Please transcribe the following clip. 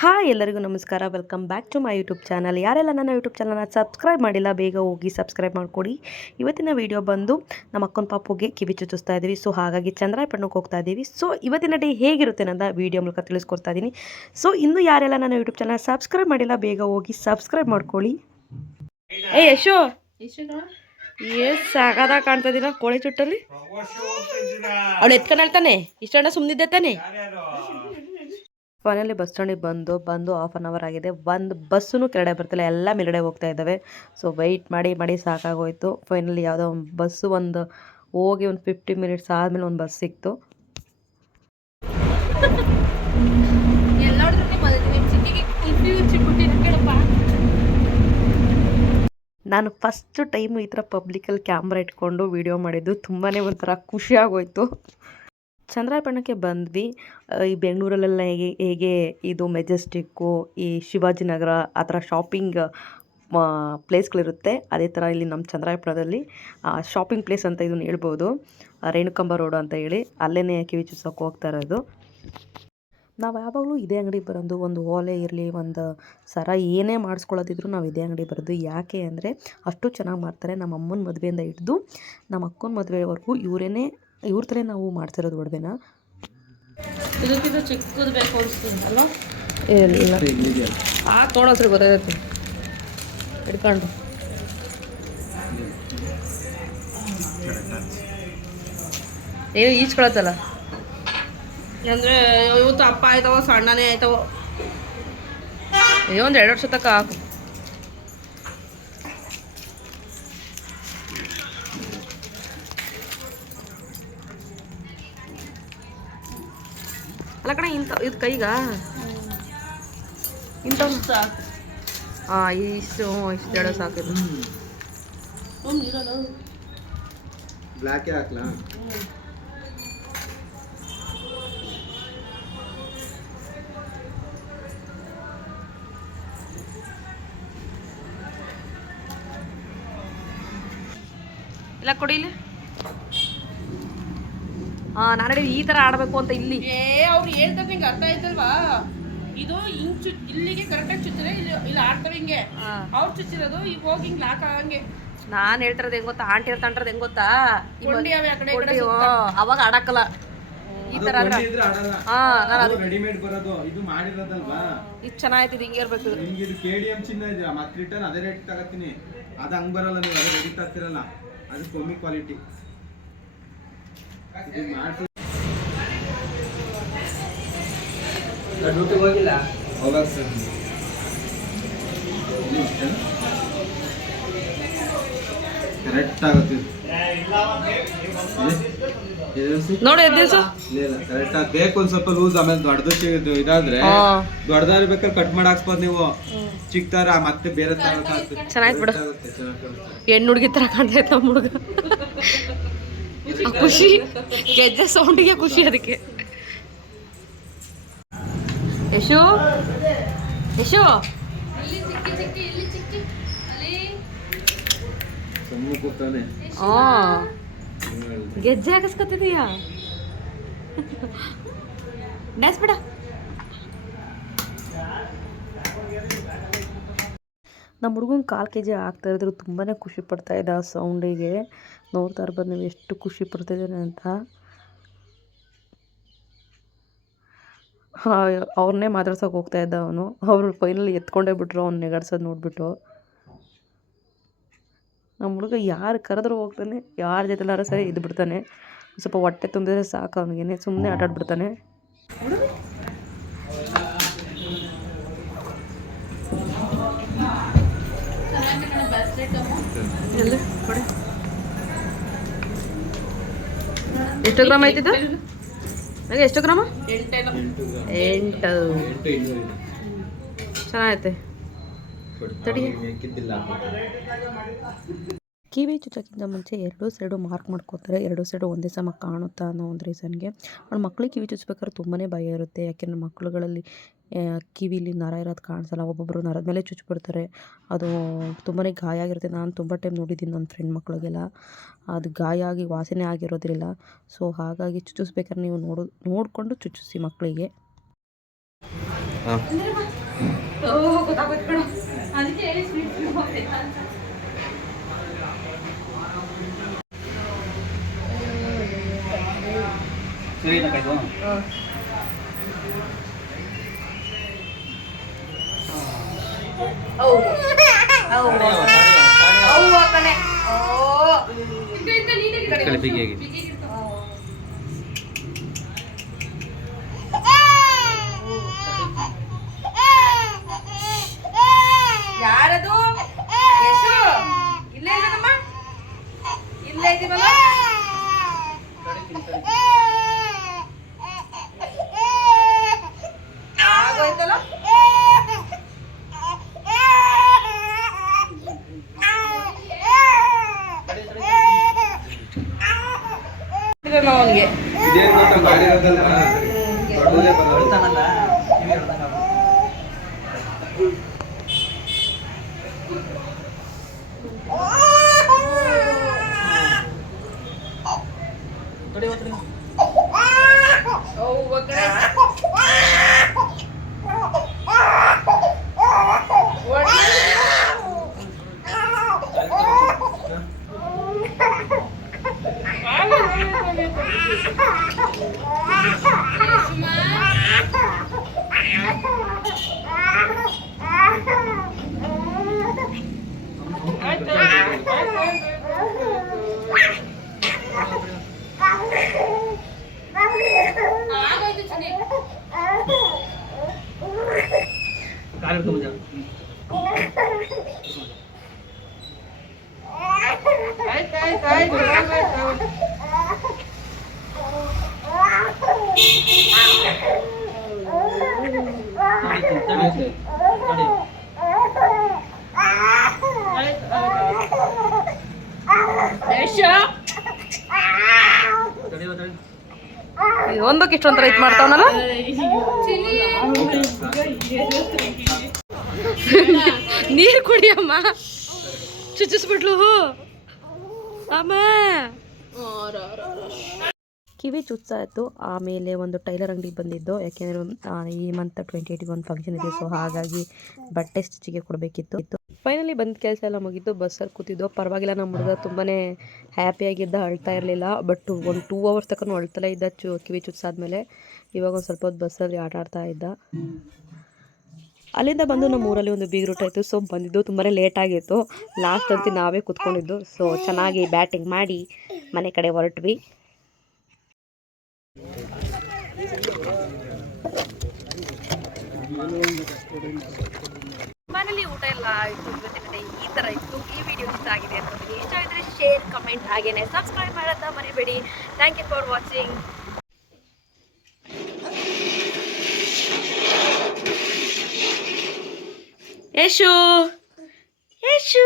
Hi ಎಲ್ಲರಿಗೂ ನಮಸ್ಕಾರ, welcome back to my YouTube channel. ಯಾರೆಲ್ಲ ನನ್ನ ಯೂಟ್ಯೂಬ್ ಚಾನಲ್ನ ಸಬ್ಸ್ಕ್ರೈಬ್ ಮಾಡಿಲ್ಲ ಬೇಗ ಹೋಗಿ ಸಬ್ಸ್ಕ್ರೈಬ್ ಮಾಡಿಕೊಡಿ. ಇವತ್ತಿನ ವಿಡಿಯೋ ಬಂದು ನಮ್ಮ ಅಕ್ಕನ ಪಾಪುಗೆ ಕಿವಿ ಚುಚ್ಚಿಸ್ತಾ ಇದ್ದೀವಿ. ಸೊ ಹಾಗಾಗಿ ಚಂದ್ರಾಯಪಟ್ಟಣಕ್ಕೆ ಹೋಗ್ತಾ ಇದ್ದೀವಿ. ಸೊ ಇವತ್ತಿನ ಡೇ ಹೇಗಿರುತ್ತೆ ಅನ್ನೋದ ವಿಡಿಯೋ ಮೂಲಕ ತಿಳಿಸ್ಕೊಡ್ತಾ ಇದ್ದೀನಿ. ಸೊ ಇನ್ನೂ ಯಾರೆಲ್ಲ ನನ್ನ ಯೂಟ್ಯೂಬ್ ಚಾನಲ್ ಸಬ್ಸ್ಕ್ರೈಬ್ ಮಾಡಿಲ್ಲ ಬೇಗ ಹೋಗಿ ಸಬ್ಸ್ಕ್ರೈಬ್ ಮಾಡ್ಕೊಳ್ಳಿ. ಯಶೋ ಸಾಕಾದಾಗ ಕಾಣ್ತಾ ಇದ್ದೀರಾ ಕೋಳಿ ಚುಟ್ಟಲ್ಲಿ. ಅವಳು ಎತ್ಕೊಂಡು ಹೇಳ್ತಾನೆ ಇಷ್ಟಣ್ಣ ಸುಮ್ಮನಿದ್ದೆ ತಾನೆ. ಫೈನಲಿ ಬಸ್ ಸ್ಟ್ಯಾಂಡಿಗೆ ಬಂದು ಹಾಫ್ ಆನ್ ಅವರ್ ಆಗಿದೆ. ಒಂದು ಬಸ್ಸೂ ಕೆಳಗಡೆ ಬರ್ತಿಲ್ಲ, ಎಲ್ಲ ಮೇಲ್ಗಡೆ ಹೋಗ್ತಾ ಇದ್ದಾವೆ. ಸೊ ವೆಯ್ಟ್ ಮಾಡಿ ಸಾಕಾಗೋಯ್ತು. ಫೈನಲಿ ಯಾವುದೋ ಒಂದು ಬಸ್ಸು ಹೋಗಿ ಒಂದು 50 ಮಿನಿಟ್ಸ್ ಆದಮೇಲೆ ಒಂದು ಬಸ್ ಸಿಕ್ತು. ನಾನು ಫಸ್ಟ್ ಟೈಮು ಈ ಥರ ಪಬ್ಲಿಕಲ್ಲಿ ಕ್ಯಾಮ್ರಾ ಇಟ್ಕೊಂಡು ವೀಡಿಯೋ ಮಾಡಿದ್ದು ತುಂಬಾ ಒಂಥರ ಖುಷಿ ಆಗೋಯ್ತು. ಚಂದ್ರಾಯಪಟ್ಟಣಕ್ಕೆ ಬಂದ್ವಿ. ಈ ಬೆಂಗಳೂರಲ್ಲೆಲ್ಲ ಹೇಗೆ ಇದು ಮೆಜೆಸ್ಟಿಕ್ಕು, ಈ ಶಿವಾಜಿನಗರ ಆ ಥರ ಶಾಪಿಂಗ್ ಪ್ಲೇಸ್ಗಳಿರುತ್ತೆ, ಅದೇ ಥರ ಇಲ್ಲಿ ನಮ್ಮ ಚಂದ್ರಾಯಪಟ್ಟಣದಲ್ಲಿ ಶಾಪಿಂಗ್ ಪ್ಲೇಸ್ ಅಂತ ಇದನ್ನು ಹೇಳ್ಬೋದು. ರೇಣುಕಾಂಬ ರೋಡು ಅಂತ ಹೇಳಿ ಅಲ್ಲೇ ಕಿವಿ ಚುಚ್ಚೋಕೆ ಹೋಗ್ತಾ ಇರೋದು. ನಾವು ಯಾವಾಗಲೂ ಇದೇ ಅಂಗಡಿಗೆ ಬರೋದು. ಒಂದು ಓಲೆ ಇರಲಿ, ಒಂದು ಸರ ಏನೇ ಮಾಡಿಸ್ಕೊಳ್ಳೋದಿದ್ರು ನಾವು ಇದೇ ಅಂಗಡಿ ಬರೋದು. ಯಾಕೆ ಅಂದರೆ ಅಷ್ಟು ಚೆನ್ನಾಗಿ ಮಾಡ್ತಾರೆ. ನಮ್ಮ ಅಮ್ಮನ ಮದುವೆಯಿಂದ ಹಿಡಿದು ನಮ್ಮ ಅಕ್ಕನ ಮದುವೆವರೆಗೂ ಇವ್ರ ಥರ ನಾವು ಮಾಡ್ತಿರೋದು ಒಡವೆನ. ಇದಕ್ಕಿಂತ ಚಿಕ್ಕದು ಬೇಕು ಅನಿಸ್ತೀನಿ ಅಲ್ಲ? ಇಲ್ಲ ತೊಗೊಳಸ್ರಿ ಗೊತ್ತಾಗತ್ತೆ ಹಿಡ್ಕೊಂಡು. ಏನು ಈಚ್ಕೊಳತ್ತಲ್ಲ ಅಂದರೆ ಇವತ್ತು ಅಪ್ಪ ಆಯ್ತವ ಸಣ್ಣನೇ ಆಯ್ತವ. ಅಯ್ಯೋ ಒಂದು 2 ವರ್ಷ ತನಕ ಹಾಕು. ಅಲ್ಲ ಕಣ ಇದು ಕೈಗ ಇಂಥ ಸಾಕು. ಹಾಂ ಇಷ್ಟು 2 ಸಾಕಿದ್ರು. ಬ್ಲ್ಯಾಕೇ ಹಾಕ್ಲಾ? ಇಲ್ಲ ಕೊಡಿ ಇಲ್ಲಿ. ಹಾಂ ನಾನು ಈ ಥರ ಆಡಬೇಕು ಅಂತ ಇಲ್ಲಿ. ಅವ್ರು ಹೇಳ್ತಾರೆ ನಿಂಗೆ ಅರ್ಥ ಆಯ್ತಲ್ವಾ? ಇದು ಹಿಂಗೆ ಇಲ್ಲಿಗೆ ಕರೆಕ್ಟಾಗಿ ಚುಚ್ಚಿದ್ರೆ ಇಲ್ಲಿ ಆಡ್ತವೆ ಹಿಂಗೆ. ಅವ್ರು ಚುಚ್ಚಿರೋದು ಈಗ ಹೋಗಿ ಹಿಂಗೆ ಲಾಕ್ ಆಗಂಗೆ. ನಾನು ಹೇಳ್ತಿರೋದು ಹೆಂಗೆ ಗೊತ್ತಾ, ಆಂಟಿ ಹೇಳ್ತಾಂಡ್ರದ್ದು ಹೆಂಗೆ ಗೊತ್ತಾ, ಅವಾಗ ಆಡಕ್ಕಲ್ಲ ಈ ಥರ. ಹಾಂ ನಾನು ರೆಡಿಮೇಡ್ ಬರೋದು ಇದು ಮಾಡಿರೋದಲ್ವಾ, ಇದು ಚೆನ್ನಾಗಿತ್ತು. ಹಿಂಗೆ ಇರಬೇಕು. ನಿಮ್ಗೆ ಇದು KDM ಚಿನ್ನ ಇದ್ದೀರಾ, ಮತ್ತೆ ರಿಟರ್ನ್ ಅದೇ ರೇಟ್ ತಗೋತೀನಿ. ಅದು ಹಂಗೆ ಬರಲ್ಲ, ನೀವು ಅದೇ ರೆಡಿ ತರ್ತಿರಲ್ಲ, ಅದು ಕಮ್ಮಿ ಕ್ವಾಲಿಟಿ. ಡ್ಯೂಟಿಗೆ ಹೋಗಿಲ್ಲ ಹೋಗ ಸರ್. ಕರೆಕ್ಟ್ ಆಗುತ್ತೆ ನೋಡಿ ದಿವಸ ಇಲ್ಲ ಕರೆಕ್ಟ್ ಆಗಿ ಬೇಕು. ಒಂದು ಸ್ವಲ್ಪ ಲೂಸ್, ಆಮೇಲೆ ದೊಡ್ಡದು ಇದಾದ್ರೆ ದೊಡ್ಡದಾದ್ರೆ ಬೇಕಾದ್ರೆ ಕಟ್ ಮಾಡಿ ಹಾಕ್ಸ್ಬೋದು ನೀವು. ಚಿಕ್ಕದಾರ ಮತ್ತೆ ಬೇರೆ ತರ ಚೆನ್ನಾಗಿ ಬಿಡು. ಹೆಣ್ಣು ಹುಡುಗಿ ಥರ ಕಾಣ್ತೈತೆ ನಮ್ಮ ಹುಡುಗ. ಖುಷಿ ಗೆಜ್ಜೆ ಸೌಂಡಿಗೆ ಖುಷಿ. ಅದಕ್ಕೆ ಯಶು ಗೆಜ್ಜೆ ಹಾಕಿಸ್ಕೊತಿದೀಯಾ? ಡ್ಯಾನ್ಸ್ ಬಿಡ. ನಮ್ಮ ಹುಡುಗನ 1/4 kg ಆಗ್ತಾ ಇದ್ರು ತುಂಬಾ ಖುಷಿ ಪಡ್ತಾ ಇದ್ದ ಆ ಸೌಂಡಿಗೆ. ನೋಡ್ತಾ ಇರ್ಬೋದು ನೀವು ಎಷ್ಟು ಖುಷಿ ಪಡ್ತಿದ್ದೇನೆ ಅಂತ. ಅವ್ರನ್ನೇ ಮಾತಾಡ್ಸೋಕೆ ಹೋಗ್ತಾ ಇದ್ದ ಅವನು. ಅವರು ಫೈನಲಿ ಎತ್ಕೊಂಡೇ ಬಿಟ್ರು ಅವ್ನು ನೆಗಡ್ಸೋದು ನೋಡಿಬಿಟ್ಟು. ನಮ್ಮ ಹುಡುಗ ಯಾರು ಕರೆದ್ರೂ ಹೋಗ್ತಾನೆ, ಯಾರ ಜೊತೆಲಾರ ಸರಿ ಇದು ಬಿಡ್ತಾನೆ. ಸ್ವಲ್ಪ ಹೊಟ್ಟೆ ತುಂಬಿದ್ರೆ ಸಾಕು ಅವನಿಗೇನೆ, ಸುಮ್ಮನೆ ಆಟಾಡ್ಬಿಡ್ತಾನೆ. ಎಷ್ಟು ಗ್ರಾಮ್ ಆಯ್ತಿದ್ದು? ನನಗೆ ಎಷ್ಟು ಗ್ರಾಮ? 8 ಚೆನ್ನಾಗೈತೆ. ಕಿವಿ ಚುಚ್ಚೋಕ್ಕಿಂತ ಮುಂಚೆ ಎರಡೂ ಸೈಡು ಮಾರ್ಕ್ ಮಾಡ್ಕೋತಾರೆ, ಎರಡೂ ಸೈಡು ಒಂದೇ ಸಮ ಕಾಣುತ್ತಾ ಅನ್ನೋ ಒಂದು ರೀಸನ್ಗೆ. ಅವ್ಳು ಮಕ್ಳಿಗೆ ಕಿವಿ ಚುಚ್ಚಬೇಕಾದ್ರೆ ತುಂಬಾ ಭಯ ಇರುತ್ತೆ, ಯಾಕೆಂದರೆ ಮಕ್ಳುಗಳಲ್ಲಿ ಕಿವಿಲಿ ನರ ಇರೋದು ಕಾಣಿಸಲ್ಲ, ಒಬ್ಬೊಬ್ಬರು ನರದ ಮೇಲೆ ಚುಚ್ಚಿಬಿಡ್ತಾರೆ, ಅದು ತುಂಬಾ ಗಾಯ ಆಗಿರುತ್ತೆ. ನಾನು ತುಂಬ ಟೈಮ್ ನೋಡಿದ್ದೀನಿ ನನ್ನ ಫ್ರೆಂಡ್ ಮಕ್ಳಿಗೆಲ್ಲ, ಅದು ಗಾಯ ಆಗಿ ವಾಸನೆ ಆಗಿರೋದ್ರಿಲ್ಲ. ಸೊ ಹಾಗಾಗಿ ಚುಚ್ಚಿಸ್ಬೇಕಾದ್ರೆ ನೀವು ನೋಡಿಕೊಂಡು ಚುಚ್ಚಿಸಿ ಮಕ್ಕಳಿಗೆ. ಯಾರದು? ಯಶು ಇಲ್ಲೇ ಇಲ್ಲದಮ್ಮ, ಇಲ್ಲೇ ಇದೀವಲ್ಲ. ಆಗೋಯ್ತಲ್ಲ. ಅವನಿಗೆ ಇದೇನ್ ಗೊತ್ತಾ ಮಾಡಿರೋದಲ್ವಾ? ದೊಡ್ಡದೇ ಬರೋದು. ಒಂದಕ್ಕೆ ಇಷ್ಟೊಂಥರ ಇದು ಮಾಡ್ತಾವನಲ್ಲ. ನೀರು ಕುಡಿಯಮ್ಮ, ಚುಚ್ಚಿಸ್ಬಿಟ್ಲು ಅಮ್ಮ. ಕಿವಿ ಚುಚ್ಚಾಯಿತು. ಆಮೇಲೆ ಒಂದು ಟೈಲರ್ ಅಂಗಡಿಗೆ ಬಂದಿದ್ದು, ಯಾಕೆಂದರೆ ಈ ಮಂತ್ 28ಗೆ ಒಂದು ಫಂಕ್ಷನ್ ಇದೆ, ಸೊ ಹಾಗಾಗಿ ಬಟ್ಟೆ ಸ್ಟಿಚಿಗೆ ಕೊಡಬೇಕಿತ್ತು. ಫೈನಲಿ ಬಂದ ಕೆಲಸ ಎಲ್ಲ ಮುಗಿತು, ಬಸ್ಸಲ್ಲಿ ಕೂತಿದ್ದು. ಪರವಾಗಿಲ್ಲ, ನಮ್ಮ ಹುಡುಗ ತುಂಬಾ ಹ್ಯಾಪಿಯಾಗಿದ್ದ, ಅಳ್ತಾ ಇರಲಿಲ್ಲ. ಬಟ್ ಒಂದು 2 ಅವರ್ಸ್ ತನಕ ಅಳ್ತಲೇ ಇದ್ದ ಕಿವಿ ಚುಚ್ಚಾದ್ಮೇಲೆ. ಇವಾಗ ಒಂದು ಸ್ವಲ್ಪ ಹೊತ್ತು ಬಸ್ಸಲ್ಲಿ ಆಟ ಆಡ್ತಾ ಇದ್ದ. ಅಲ್ಲಿಂದ ಬಂದು ನಮ್ಮ ಊರಲ್ಲಿ ಒಂದು ಬೀಗ್ರೂಟ ಇತ್ತು, ಸೊ ಬಂದಿದ್ದು ತುಂಬಾ ಲೇಟ್ ಆಗಿತ್ತು. ಲಾಸ್ಟ್ ಅಂತೂ ನಾವೇ ಕೂತ್ಕೊಂಡಿದ್ದು. ಸೊ ಚೆನ್ನಾಗಿ ಬ್ಯಾಟಿಂಗ್ ಮಾಡಿ ಮನೆ ಕಡೆ ಹೊರಟ್ವಿ. ಮನೇಲಿ ಊಟ ಎಲ್ಲ ಆಯಿತು. ಇವತ್ತಿನ ಈ ಥರ ಇತ್ತು. ಈ ವಿಡಿಯೋ ಇಷ್ಟ ಆಗಿದೆ ಅಂತ ಇಷ್ಟ ಆಗಿದ್ರೆ ಶೇರ್, ಕಮೆಂಟ್ ಹಾಗೇನೆ ಸಬ್ಸ್ಕ್ರೈಬ್ ಮಾಡೋದನ್ನ ಮರಿಬೇಡಿ. Thank you for watching. Yashu Yashu